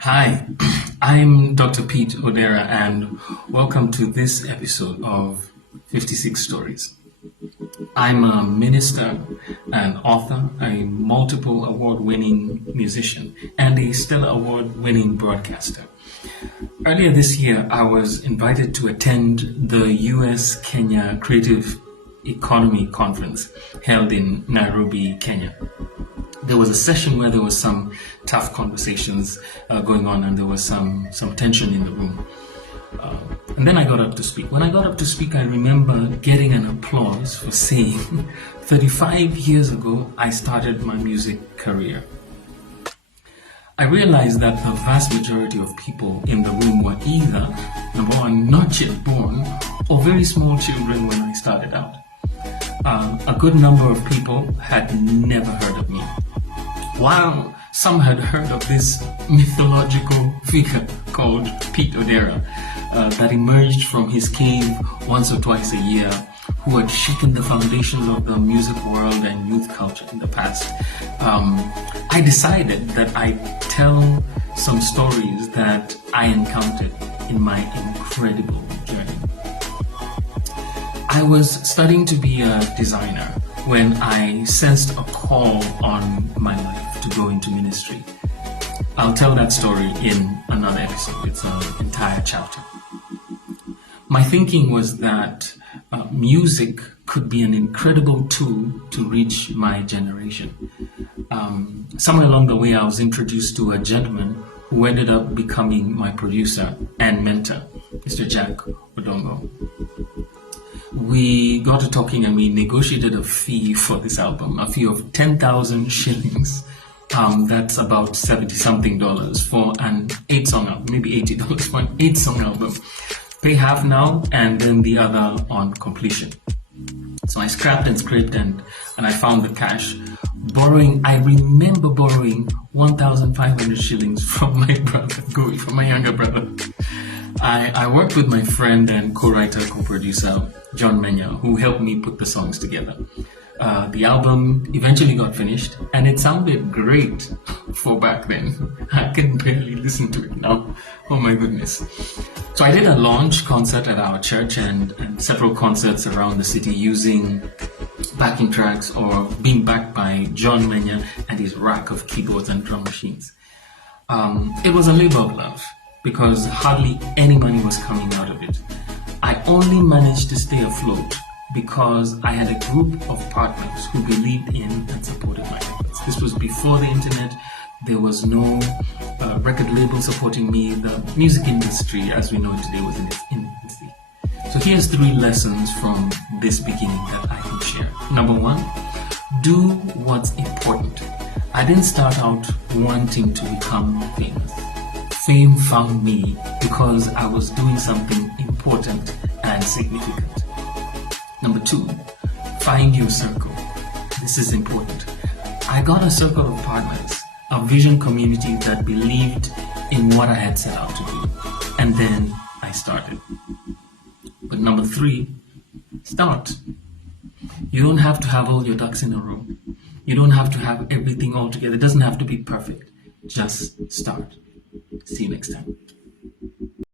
Hi, I'm Dr. Pete Odera, and welcome to this episode of 56 Stories. I'm a minister, an author, a multiple award-winning musician, and a Stellar Award-winning broadcaster. Earlier this year, I was invited to attend the US-Kenya Creative Economy Conference held in Nairobi, Kenya. There was a session where there was some tough conversations going on, and there was some tension in the room. And then I got up to speak. When I got up to speak, I remember getting an applause for saying, 35 years ago, I started my music career. I realized that the vast majority of people in the room were either, number one, not yet born, or very small children when I started out. A good number of people had never heard of me, while some had heard of this mythological figure called Pete Odera that emerged from his cave once or twice a year, who had shaken the foundations of the music world and youth culture in the past. I decided that I'd tell some stories that I encountered in my incredible journey. I was studying to be a designer when I sensed a call on my life to go into ministry. I'll tell that story in another episode. It's an entire chapter. My thinking was that music could be an incredible tool to reach my generation. Somewhere along the way, I was introduced to a gentleman who ended up becoming my producer and mentor, Mr. Jack Odongo. We got to talking and we negotiated a fee for this album, a fee of 10,000 shillings. That's about $70-something for an 8-song album, maybe $80 for an 8-song album. Pay half now and then the other on completion. So I scrapped and scraped and I found the cash. I remember borrowing 1,500 shillings from my brother, from my younger brother. I worked with my friend and co-writer, co-producer, John Menya, who helped me put the songs together. The album eventually got finished, and it sounded great for back then. I can barely listen to it now. Oh my goodness. So I did a launch concert at our church and several concerts around the city using backing tracks or being backed by John Menya and his rack of keyboards and drum machines. It was a labor of love because hardly any money was coming out of it. I only managed to stay afloat because I had a group of partners who believed in and supported my efforts. This was before the internet. There was no record label supporting me. The music industry, as we know it today, was in its infancy. So here's 3 lessons from this beginning that I can share. Number 1, do what's important. I didn't start out wanting to become famous. Fame found me because I was doing something important and significant. Number 2, find your circle. This is important. I got a circle of partners, a vision community that believed in what I had set out to do. And then I started. But number 3, start. You don't have to have all your ducks in a row. You don't have to have everything all together. It doesn't have to be perfect. Just start. See you next time.